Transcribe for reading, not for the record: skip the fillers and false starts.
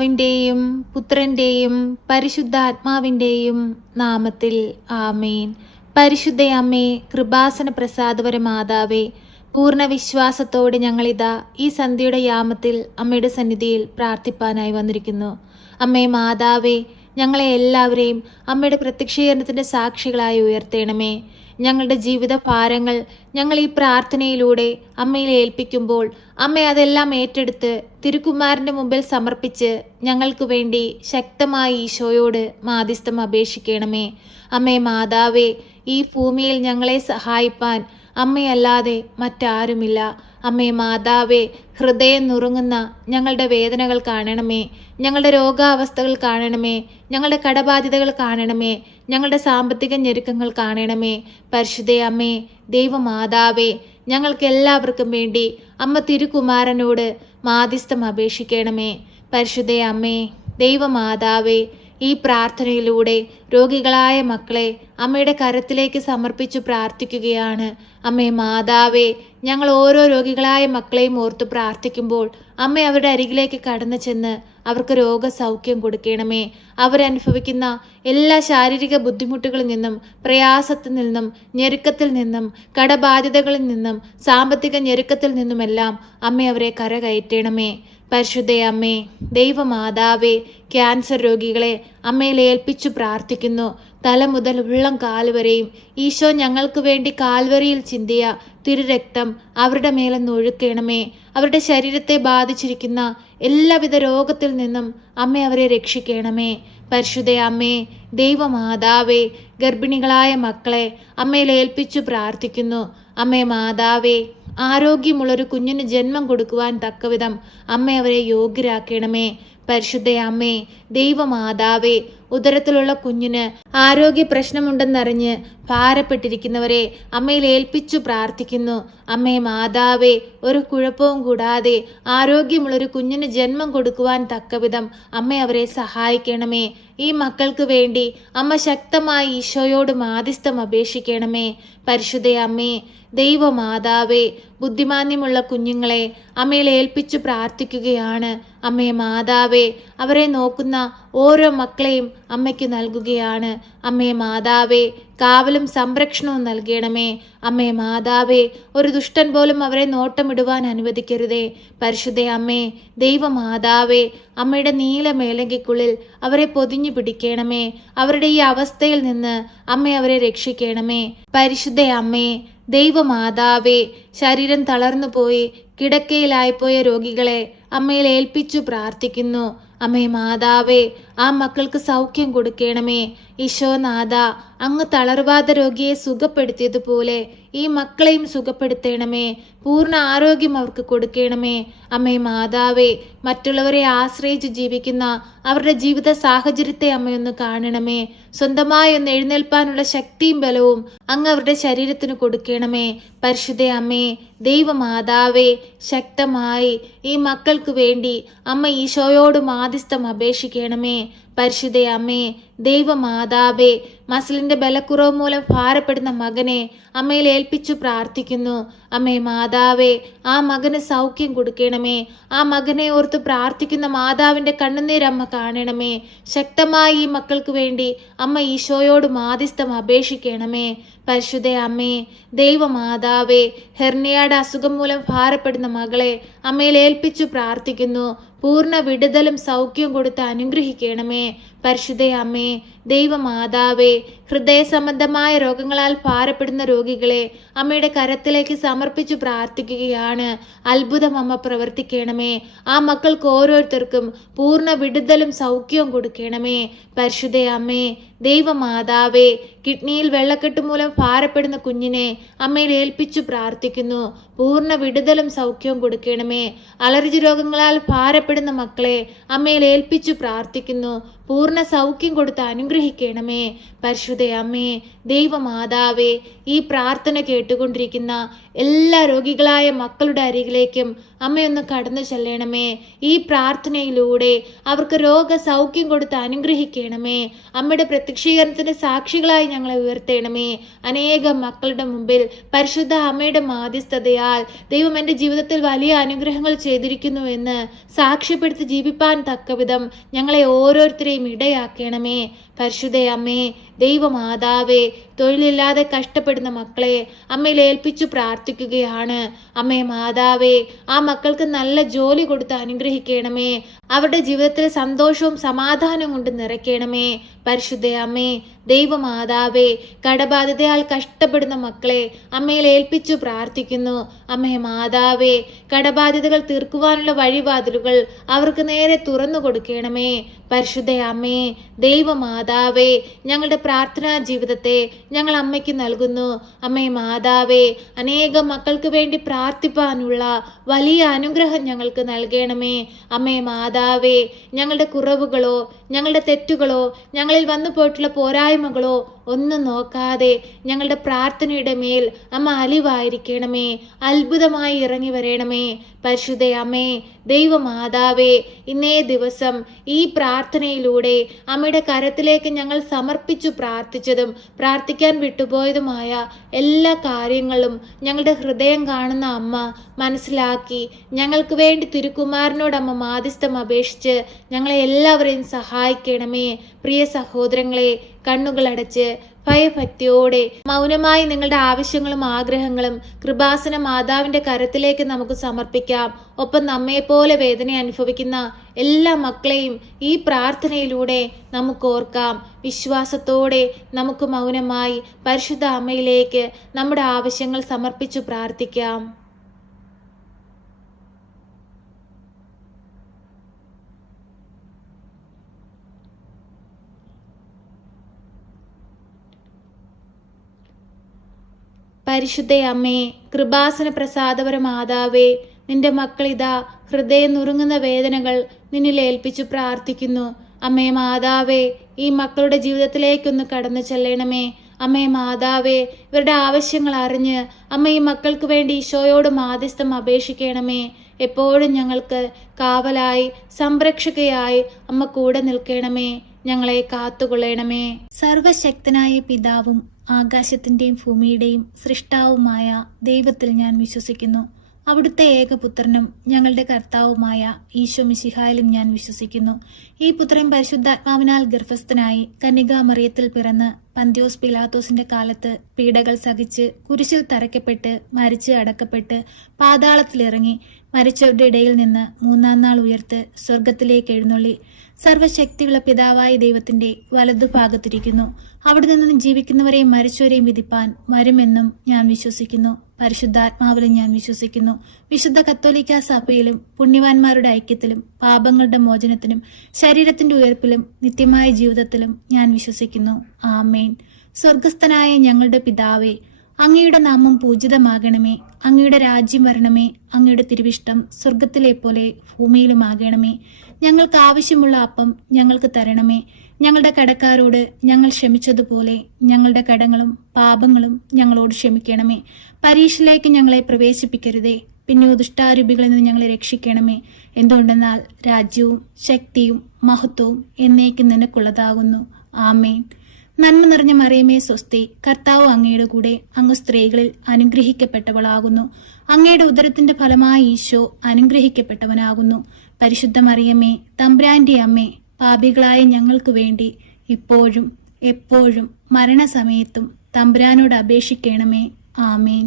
പിതാവിൻ്റെയും പുത്രൻ്റെയും പരിശുദ്ധാത്മാവിൻ്റെയും നാമത്തിൽ ആമേൻ. പരിശുദ്ധ അമ്മേ, കൃപാസന പ്രസാദവര മാതാവേ, പൂർണ്ണ വിശ്വാസത്തോടെ ഞങ്ങളിതാ ഈ സന്ധ്യയുടെ യാമത്തിൽ അമ്മയുടെ സന്നിധിയിൽ പ്രാർത്ഥിപ്പാനായി വന്നിരിക്കുന്നു. അമ്മേ മാതാവേ, ഞങ്ങളെ എല്ലാവരെയും അമ്മയുടെ പ്രത്യക്ഷീകരണത്തിൻ്റെ സാക്ഷികളായി ഉയർത്തേണമേ. ഞങ്ങളുടെ ജീവിത ഭാരങ്ങൾ ഞങ്ങൾ ഈ പ്രാർത്ഥനയിലൂടെ അമ്മയിൽ ഏൽപ്പിക്കുമ്പോൾ അമ്മ അതെല്ലാം ഏറ്റെടുത്ത് തിരുക്കുമാരൻ്റെ മുമ്പിൽ സമർപ്പിച്ച് ഞങ്ങൾക്ക് വേണ്ടി ശക്തമായി ഈശോയോട് മാധ്യസ്ഥം അപേക്ഷിക്കണമേ. അമ്മേ മാതാവേ, ഈ ഭൂമിയിൽ ഞങ്ങളെ സഹായിപ്പാൻ അമ്മയല്ലാതെ മറ്റാരുമില്ല. അമ്മേ മാതാവേ, ഹൃദയം നുറുങ്ങുന്ന ഞങ്ങളുടെ വേദനകൾ കാണണമേ, ഞങ്ങളുടെ രോഗാവസ്ഥകൾ കാണണമേ, ഞങ്ങളുടെ കടബാധ്യതകൾ കാണണമേ, ഞങ്ങളുടെ സാമ്പത്തിക ഞെരുക്കങ്ങൾ കാണണമേ. പരിശുദ്ധ അമ്മേ, ദൈവമാതാവേ, ഞങ്ങൾക്ക് എല്ലാവർക്കും വേണ്ടി അമ്മ തിരുക്കുമാരനോട് മാധ്യസ്ഥം അപേക്ഷിക്കണമേ. പരിശുദ്ധ അമ്മേ, ദൈവമാതാവേ, ഈ പ്രാർത്ഥനയിലൂടെ രോഗികളായ മക്കളെ അമ്മയുടെ കരത്തിലേക്ക് സമർപ്പിച്ചു പ്രാർത്ഥിക്കുകയാണ്. അമ്മേ മാതാവേ, ഞങ്ങൾ ഓരോ രോഗികളായ മക്കളെയും ഓർത്ത് പ്രാർത്ഥിക്കുമ്പോൾ അമ്മ അവരുടെ അരികിലേക്ക് കടന്നു ചെന്ന് അവർക്ക് രോഗസൗഖ്യം കൊടുക്കണമേ. അവരനുഭവിക്കുന്ന എല്ലാ ശാരീരിക ബുദ്ധിമുട്ടുകളിൽ നിന്നും, പ്രയാസത്തിൽ നിന്നും, ഞെരുക്കത്തിൽ നിന്നും, കടബാധ്യതകളിൽ നിന്നും, സാമ്പത്തിക ഞെരുക്കത്തിൽ നിന്നുമെല്ലാം അമ്മ അവരെ കരകയറ്റണമേ. പരിശുദ്ധ അമ്മേ, ദൈവമാതാവേ, ക്യാൻസർ രോഗികളെ അമ്മയിൽ ഏൽപ്പിച്ചു പ്രാർത്ഥിക്കുന്നു. തല മുതൽ ഉള്ളം കാൽവരെയും ഈശോ ഞങ്ങൾക്ക് വേണ്ടി കാൽവരിയിൽ ചിന്തിയ തിരുരക്തം അവരുടെ മേലൊന്ന് ഒഴുക്കണമേ. അവരുടെ ശരീരത്തെ ബാധിച്ചിരിക്കുന്ന എല്ലാവിധ രോഗത്തിൽ നിന്നും അമ്മ അവരെ രക്ഷിക്കണമേ. പരിശുദ്ധ അമ്മേ, ദൈവമാതാവേ, ഗർഭിണികളായ മക്കളെ അമ്മയിൽ ഏൽപ്പിച്ചു പ്രാർത്ഥിക്കുന്നു. അമ്മേ മാതാവേ, ആരോഗ്യമുള്ളൊരു കുഞ്ഞിന് ജന്മം കൊടുക്കുവാൻ തക്കവിധം അമ്മ അവരെ യോഗ്യരാക്കണമേ. പരിശുദ്ധ അമ്മേ, ദൈവമാതാവേ, ഉദരത്തിലുള്ള കുഞ്ഞിന് ആരോഗ്യ പ്രശ്നമുണ്ടെന്നറിഞ്ഞ് ഭാരപ്പെട്ടിരിക്കുന്നവരെ അമ്മയിൽ ഏൽപ്പിച്ചു പ്രാർത്ഥിക്കുന്നു. അമ്മേ മാതാവേ, ഒരു കുഴപ്പവും കൂടാതെ ആരോഗ്യമുള്ളൊരു കുഞ്ഞിന് ജന്മം കൊടുക്കുവാൻ തക്കവിധം അമ്മ അവരെ സഹായിക്കണമേ. ഈ മക്കൾക്ക് വേണ്ടി അമ്മ ശക്തമായി ഈശോയോട് മാധ്യസ്ഥം അപേക്ഷിക്കണമേ. പരിശുദ്ധ അമ്മേ, ദൈവമാതാവേ, ബുദ്ധിമാന്യമുള്ള കുഞ്ഞുങ്ങളെ അമ്മയിൽ ഏൽപ്പിച്ചു പ്രാർത്ഥിക്കുകയാണ്. അമ്മേ മാതാവേ, അവരെ നോക്കുന്ന ഓരോ മക്കളെയും അമ്മയ്ക്ക് നൽകുകയാണ്. അമ്മേ മാതാവേ, കാവലും സംരക്ഷണവും നൽകണമേ. അമ്മേ മാതാവേ, ഒരു ദുഷ്ടൻ പോലും അവരെ നോട്ടമിടുവാൻ അനുവദിക്കരുതേ. പരിശുദ്ധ അമ്മേ, ദൈവമാതാവേ, അമ്മയുടെ നീല മേലങ്കിക്കുള്ളിൽ അവരെ പൊതിഞ്ഞു പിടിക്കണമേ. അവരുടെ ഈ അവസ്ഥയിൽ നിന്ന് അമ്മ അവരെ രക്ഷിക്കണമേ. പരിശുദ്ധ അമ്മേ, ദൈവമാതാവേ, ശരീരം തളർന്നു പോയി കിടക്കയിലായിപ്പോയ രോഗികളെ അമ്മയിൽ ഏൽപ്പിച്ചു പ്രാർത്ഥിക്കുന്നു. അമ്മേ മാതാവേ, ആ മക്കൾക്ക് സൗഖ്യം കൊടുക്കണമേ. ഈശോനാഥ, അങ്ങ് തളർവാദ രോഗിയെ സുഖപ്പെടുത്തിയതുപോലെ ഈ മക്കളെയും സുഖപ്പെടുത്തണമേ. പൂർണ്ണ ആരോഗ്യം അവർക്ക് കൊടുക്കണമേ. അമ്മേ മാതാവേ, മറ്റുള്ളവരെ ആശ്രയിച്ച് ജീവിക്കുന്ന അവരുടെ ജീവിത സാഹചര്യത്തെ അമ്മയൊന്ന് കാണണമേ. സ്വന്തമായി ഒന്ന് എഴുന്നേൽപ്പാനുള്ള ശക്തിയും ബലവും അങ്ങ് അവരുടെ ശരീരത്തിന് കൊടുക്കണമേ. പരിശുദ്ധ അമ്മേ, ദൈവമാതാവേ, ശക്തമായി ഈ മക്കൾക്ക് വേണ്ടി അമ്മ ഈശോയോട് മാധ്യസ്ഥം അപേക്ഷിക്കണമേ. പരിശുദ്ധ അമ്മേ, ദൈവമാതാവേ, മസിലിൻ്റെ ബലക്കുറവ് മൂലം ഭാരപ്പെടുന്ന മകനെ അമ്മയിൽ ഏൽപ്പിച്ചു പ്രാർത്ഥിക്കുന്നു. അമ്മേ മാതാവേ, ആ മകന് സൗഖ്യം കൊടുക്കണമേ. ആ മകനെ ഓർത്ത് പ്രാർത്ഥിക്കുന്ന മാതാവിൻ്റെ കണ്ണുനീരമ്മ കാണണമേ. ശക്തമായി ഈ മക്കൾക്ക് വേണ്ടി അമ്മ ഈശോയോട് മാധ്യസ്ഥം അപേക്ഷിക്കണമേ. പരിശുദ്ധ അമ്മേ, ദൈവമാതാവേ, ഹെർണിയയുടെ അസുഖം മൂലം ഭാരപ്പെടുന്ന മകളെ അമ്മയിൽ ഏൽപ്പിച്ചു പ്രാർത്ഥിക്കുന്നു. പൂർണ്ണ വിടുതലും സൗഖ്യവും കൊടുത്ത് അനുഗ്രഹിക്കണമേ. പരിശുദ്ധ അമ്മേ, ദൈവമാതാവേ, ഹൃദയ സംബന്ധമായ രോഗങ്ങളാൽ ഭാരപ്പെടുന്ന രോഗികളെ അമ്മയുടെ കരത്തിലേക്ക് സമർപ്പിച്ചു പ്രാർത്ഥിക്കുകയാണ്. അത്ഭുതം അമ്മ പ്രവർത്തിക്കണമേ. ആ മക്കൾക്ക് ഓരോരുത്തർക്കും പൂർണ്ണ വിടുതലും സൗഖ്യവും കൊടുക്കണമേ. പരിശുദ്ധ അമ്മേ, ദൈവമാതാവേ, കിഡ്നിയിൽ വെള്ളക്കെട്ട് മൂലം ഭാരപ്പെടുന്ന കുഞ്ഞിനെ അമ്മയിൽ ഏൽപ്പിച്ചു പ്രാർത്ഥിക്കുന്നു. പൂർണ്ണ വിടുതലും സൗഖ്യവും കൊടുക്കണമേ. അലർജി രോഗങ്ങളാൽ ഭാരപ്പെടുന്ന മക്കളെ അമ്മയിൽ ഏൽപ്പിച്ചു പ്രാർത്ഥിക്കുന്നു. പൂർണ്ണ സൗഖ്യം കൊടുത്ത് അനുഗ്രഹിക്കണമേ. പരിശുദ്ധ അമ്മേ, ദൈവമാതാവേ, ഈ പ്രാർത്ഥന കേട്ടുകൊണ്ടിരിക്കുന്ന എല്ലാ രോഗികളായ മക്കളുടെ അരികിലേക്കും അമ്മയൊന്ന് കടന്നു ചെല്ലണമേ. ഈ പ്രാർത്ഥനയിലൂടെ അവർക്ക് രോഗസൗഖ്യം കൊടുത്ത് അനുഗ്രഹിക്കണമേ. അമ്മയുടെ പ്രത്യക്ഷീകരണത്തിന്റെ സാക്ഷികളായി ഞങ്ങളെ ഉയർത്തേണമേ. അനേകം മക്കളുടെ മുമ്പിൽ പരിശുദ്ധ അമ്മയുടെ മാധ്യസ്ഥതയാൽ ദൈവം എൻ്റെ ജീവിതത്തിൽ വലിയ അനുഗ്രഹങ്ങൾ ചെയ്തിരിക്കുന്നു എന്ന് സാക്ഷ്യപ്പെടുത്തി ജീവിപ്പാൻ തക്കവിധം ഞങ്ങളെ ഓരോരുത്തരെയും ഇടയാക്കണമേ. പരിശുദ്ധ അമ്മേ, ദൈവമാതാവേ, തൊഴിലില്ലാതെ കഷ്ടപ്പെടുന്ന മക്കളെ അമ്മയിൽ ഏൽപ്പിച്ചു പ്രാർത്ഥിക്കുകയാണ്. അമ്മേ മാതാവേ, ആ മക്കൾക്ക് നല്ല ജോലി കൊടുത്ത് അനുഗ്രഹിക്കണമേ. അവരുടെ ജീവിതത്തിൽ സന്തോഷവും സമാധാനവും കൊണ്ട് നിറയ്ക്കണമേ. പരിശുദ്ധ അമ്മേ, ദൈവമാതാവേ, കടബാധിതയാൽ കഷ്ടപ്പെടുന്ന മക്കളെ അമ്മയിൽ ഏൽപ്പിച്ചു പ്രാർത്ഥിക്കുന്നു. അമ്മേ മാതാവേ, കടബാധിതകൾ തീർക്കുവാനുള്ള വഴിവാതിലുകൾ അവർക്ക് നേരെ തുറന്നു കൊടുക്കണമേ. പരിശുദ്ധ അമ്മേ, ദൈവമാതാവേ, ഞങ്ങളുടെ പ്രാർത്ഥനാ ജീവിതത്തെ ഞങ്ങൾ അമ്മയ്ക്ക് നൽകുന്നു. അമ്മേ മാതാവേ, അനേകം മക്കൾക്ക് വേണ്ടി പ്രാർത്ഥിപ്പാനുള്ള വലിയ അനുഗ്രഹം ഞങ്ങൾക്ക് നൽകണമേ. അമ്മേ മാതാവേ, ഞങ്ങളുടെ കുറവുകളോ ഞങ്ങളുടെ തെറ്റുകളോ ഞങ്ങളിൽ വന്നു പോയിട്ടുള്ള പോരായ്മകളോ ഒന്നും നോക്കാതെ ഞങ്ങളുടെ പ്രാർത്ഥനയുടെ മേൽ അമ്മ അലിവായിരിക്കണമേ. അത്ഭുതമായി ഇറങ്ങി വരണമേ. പരിശുദ്ധ അമ്മേ, ദൈവമാതാവേ, ഇന്നേ ദിവസം ഈ പ്രാർത്ഥനയിലൂടെ അമ്മയുടെ കരത്തിലേക്ക് ഞങ്ങൾ സമർപ്പിച്ചു പ്രാർത്ഥിച്ചതും പ്രാർത്ഥിക്കാൻ വിട്ടുപോയതുമായ എല്ലാ കാര്യങ്ങളും ഞങ്ങളുടെ ഹൃദയം കാണുന്ന അമ്മ മനസ്സിലാക്കി ഞങ്ങൾക്ക് വേണ്ടി തിരുക്കുമാരനോട് അമ്മ മാധ്യസ്ഥം അപേക്ഷിച്ച് ഞങ്ങളെ എല്ലാവരെയും സഹായിക്കണമേ. പ്രിയ സഹോദരങ്ങളെ, കണ്ണുകളടച്ച് ഭയഭക്തിയോടെ മൗനമായി നിങ്ങളുടെ ആവശ്യങ്ങളും ആഗ്രഹങ്ങളും കൃപാസന മാതാവിന്റെ കരത്തിലേക്ക് നമുക്ക് സമർപ്പിക്കാം. ഒപ്പം നമ്മെപ്പോലെ വേദന അനുഭവിക്കുന്ന എല്ലാ മക്കളെയും ഈ പ്രാർത്ഥനയിലൂടെ നമുക്ക് ഓർക്കാം. വിശ്വാസത്തോടെ നമുക്ക് മൗനമായി പരിശുദ്ധ അമ്മയിലേക്ക് നമ്മുടെ ആവശ്യങ്ങൾ സമർപ്പിച്ചു പ്രാർത്ഥിക്കാം. പരിശുദ്ധ അമ്മേ, കൃപാസന പ്രസാദപര മാതാവേ, നിന്റെ മക്കളിതാ ഹൃദയം നുറുങ്ങുന്ന വേദനകൾ നിന്നിൽ ഏൽപ്പിച്ചു പ്രാർത്ഥിക്കുന്നു. അമ്മേ മാതാവേ, ഈ മക്കളുടെ ജീവിതത്തിലേക്കൊന്ന് കടന്നു ചെല്ലണമേ. അമ്മേ മാതാവേ, ഇവരുടെ ആവശ്യങ്ങൾ അറിഞ്ഞ് അമ്മ ഈ മക്കൾക്ക് വേണ്ടി ഈശോയോട് മാധ്യസ്ഥം അപേക്ഷിക്കണമേ. എപ്പോഴും ഞങ്ങൾക്ക് കാവലായി സംരക്ഷകയായി അമ്മ കൂടെ നിൽക്കണമേ. ഞങ്ങളെ കാത്തുകൊള്ളണമേ. സർവശക്തനായ പിതാവും ആകാശത്തിന്റെയും ഭൂമിയുടെയും സൃഷ്ടാവുമായ ദൈവത്തിൽ ഞാൻ വിശ്വസിക്കുന്നു. അവിടുത്തെ ഏകപുത്രനും ഞങ്ങളുടെ കർത്താവുമായ ഈശോ മിശിഹായിലും ഞാൻ വിശ്വസിക്കുന്നു. ഈ പുത്രൻ പരിശുദ്ധാത്മാവിനാൽ ഗർഭസ്ഥനായി കന്യകാമറിയത്തിൽ പിറന്ന് പന്തിയോസ് പിലാത്തോസിന്റെ കാലത്ത് പീഡകൾ സഹിച്ച് കുരിശിൽ തറയ്ക്കപ്പെട്ട് മരിച്ച് അടക്കപ്പെട്ട് പാതാളത്തിലിറങ്ങി മരിച്ചവരുടെ ഇടയിൽ നിന്ന് മൂന്നാം നാൾ ഉയർത്ത് സ്വർഗത്തിലേക്ക് എഴുന്നള്ളി സർവശക്തിയുള്ള പിതാവായ ദൈവത്തിന്റെ വലതുഭാഗത്തിരിക്കുന്നു. അവിടെ നിന്നും ജീവിക്കുന്നവരെയും മരിച്ചവരെയും വിധിപ്പാൻ വരുമെന്നും ഞാൻ വിശ്വസിക്കുന്നു. പരിശുദ്ധാത്മാവിലും ഞാൻ വിശ്വസിക്കുന്നു. വിശുദ്ധ കത്തോലിക്ക സഭയിലും പുണ്യവാന്മാരുടെ ഐക്യത്തിലും പാപങ്ങളുടെ മോചനത്തിനും ശരീരത്തിന്റെ ഉയർപ്പിലും നിത്യമായ ജീവിതത്തിലും ഞാൻ വിശ്വസിക്കുന്നു. ആമേൻ. സ്വർഗസ്ഥനായ ഞങ്ങളുടെ പിതാവേ, അങ്ങയുടെ നാമം പൂജിതമാകണമേ. അങ്ങയുടെ രാജ്യം വരണമേ. അങ്ങയുടെ തിരുവിഷ്ടം സ്വർഗത്തിലെ പോലെ ഭൂമിയിലുമാകണമേ. ഞങ്ങൾക്ക് ആവശ്യമുള്ള അപ്പം ഞങ്ങൾക്ക് തരണമേ. ഞങ്ങളുടെ കടക്കാരോട് ഞങ്ങൾ ക്ഷമിച്ചതുപോലെ ഞങ്ങളുടെ കടങ്ങളും പാപങ്ങളും ഞങ്ങളോട് ക്ഷമിക്കണമേ. പരീക്ഷയിലേക്ക് ഞങ്ങളെ പ്രവേശിപ്പിക്കരുതേ, പിന്നെ ദുഷ്ടാരൂപികളിൽ നിന്ന് ഞങ്ങളെ രക്ഷിക്കണമേ. എന്തുകൊണ്ടെന്നാൽ രാജ്യവും ശക്തിയും മഹത്വവും എന്നേക്കും നിനക്കുള്ളതാകുന്നു. ആമേൻ. നന്മ നിറഞ്ഞ മറിയമേ സ്വസ്തി, കർത്താവ് അങ്ങയുടെ കൂടെ, അങ്ങ് സ്ത്രീകളിൽ അനുഗ്രഹിക്കപ്പെട്ടവളാകുന്നു. അങ്ങയുടെ ഉദരത്തിന്റെ ഫലമായി ഈശോ അനുഗ്രഹിക്കപ്പെട്ടവനാകുന്നു. പരിശുദ്ധ മറിയമേ, തമ്പുരാന്റെ അമ്മേ, പാപികളായ ഞങ്ങൾക്ക് വേണ്ടി ഇപ്പോഴും എപ്പോഴും മരണസമയത്തും തമ്പുരാനോട് അപേക്ഷിക്കണമേ. ആമേൻ.